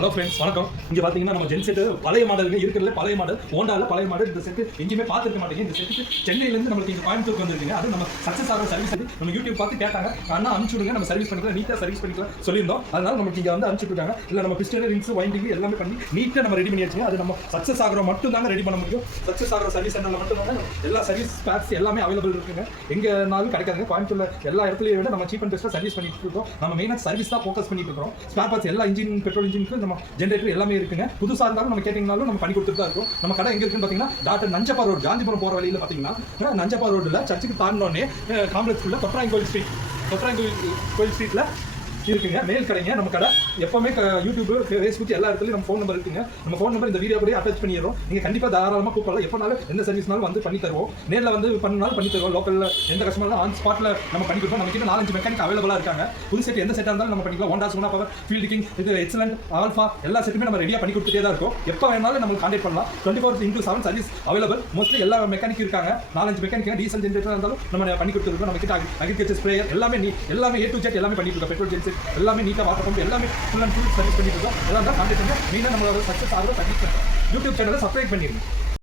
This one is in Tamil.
ஹலோ ஃப்ரெண்ட்ஸ், வணக்கம். இங்கே பார்த்தீங்கன்னா நம்ம ஜென் செட்டு பழைய மாடலுங்க இருக்கிறதுல பழைய மாடல் ஹோண்டாவில் பழைய மாடல். இந்த செட்டு எங்கேயுமே பார்த்துருக்க மாட்டேங்க. இந்த செட்டு சென்னையிலேருந்து நம்மளுக்கு இங்கே கோயம்புத்தூருக்கு வந்துருக்குங்க. அது நம்ம சக்ஸஸ் ஆகிற சர்வீஸ் நம்ம யூடியூப் பார்த்து கேட்டாங்க, அண்ணா அனுப்பிச்சு விடுங்க, நம்ம சர்வீஸ் பண்ணிக்கலாம், நீட்டாக சர்வீஸ் பண்ணிக்கலாம் சொல்லியிருந்தோம். அதனால நமக்கு இங்கே வந்து அனுப்பிச்சு விட்டாங்க. இல்லை நம்ம பிஸ்டன் ரிங்ஸ் வைண்டிங் எல்லாமே பண்ணி நீட்டாக நம்ம ரெடி பண்ணி வச்சுங்க. அது நம்ம சக்ஸஸ் ஆகிற மட்டும் தாங்க ரெடி பண்ண முடியும். சக்ஸஸ் ஆகிற சர்வீஸ் சென்டரில் மட்டும் தாங்க எல்லா சர்வீஸ் ஸ்பேர்ஸ் எல்லாமே அவைலபிள் இருக்குங்க. எங்கேனாலும் கிடைக்காதுங்க. கோயம்புத்தூரில் எல்லா இடத்துலையும் விட நம்ம சீப் அண்ட் பெஸ்ட்டாக சர்வீஸ் பண்ணிட்டு இருக்கோம். நம்ம மெயினாக சர்வீஸ் தான் ஃபோக்கஸ் பண்ணிட்டு இருக்கோம். ஸ்பேர் பார்ட்ஸ் எல்லா இன்ஜின், பெட்ரோல் இன்ஜினுக்கு நம்ம ஜென்ரேட்டர் எல்லாமே இருக்குங்க. புதுசாக இருந்தாலும் நம்ம கேட்டிங்கனாலும் நம்ம பண்ணி கொடுத்துட்டு தான் இருக்கும். நம்ம கடை எங்கே இருக்குன்னு பார்த்தீங்கன்னா டாக்டர் நஞ்சப்பா ரோடு, காந்திபுரம் போகிற வழியில் பார்த்தீங்கன்னா நஞ்சப்பா ரோடில் சர்ச்சுக்கு தாண்டினோடனே காம்ப்ளெக்ஸ்க்குள்ள தொட்டாயங்கோயில் ஸ்ட்ரீட்டில் இருக்குங்க. மேல் கடைங்க நம்ம கடை. எப்பவுமே யூடியூப், ஃபேஸ்புக் எல்லா இடத்துலையும் நம்ம ஃபோன் நம்பர் இருக்குங்க. நம்ம ஃபோன் நம்பர் இந்த வீடியோ கூட அட்டாச் பண்ணிடுறோம். நீங்கள் கண்டிப்பாக தாராளமாக கூப்பிடலாம். எப்போனாலும் எந்த சர்வீஸ்னாலும் வந்து பண்ணி தருவோம். நேரில் வந்து பண்ணாலும் பண்ணி தருவோம். லோக்கலில் எந்த கஸ்டமர்லாம் ஆன் ஸ்பாட்டில் நம்ம பண்ணி கொடுப்போம். நம்ம கிட்ட 4-5 மெக்கானிக் அவைலபிளாக இருக்காங்க. புது செட் எந்த செட்டாக இருந்தாலும் நம்ம பண்ணிக்கலாம். Honda, Sona power, field king, இது எக்ஸலன்ட், ஆல்ஃபா எல்லா செட்டுமே நம்ம ரெடியாக பண்ணி கொடுத்துட்டே தான் இருக்கும். எப்போ வேணாலும் நம்ம கான்டாக்ட் பண்ணலாம். 24/7 சர்வீஸ் அவைலபிள். மோஸ்ட்லி எல்லா மெக்கானிக் இருக்காங்க. 4-5 மெக்கானிக் டீசல் ஜென்ரேட்டர் இருந்தாலும் நம்ம பண்ணி கொடுத்துருக்கோம். நம்ம கிட்ட அக்ரிகல்ச்சர் ஸ்ப்ரேயர் எல்லாமே A to Z எல்லாமே பண்ணிட்டு இருக்கோம். பெட்ரோல் ஜென்செட் எல்லாமே நீட்டாக வாட்டர் பம்ப் எல்லாமே ஃபுல் அண்ட் ஃபுல் சர்வீஸ் பண்ணிட்டு இருக்கோம். எல்லாம் தான் கான்டாக்ட் பண்ணுங்க. மெயினாக நம்மளோட சக்ஸஸ் ஆகிற சர்வீஸ் யூடியூப் சேனலை சப்ஸ்கிரைப் பண்ணிடுங்க.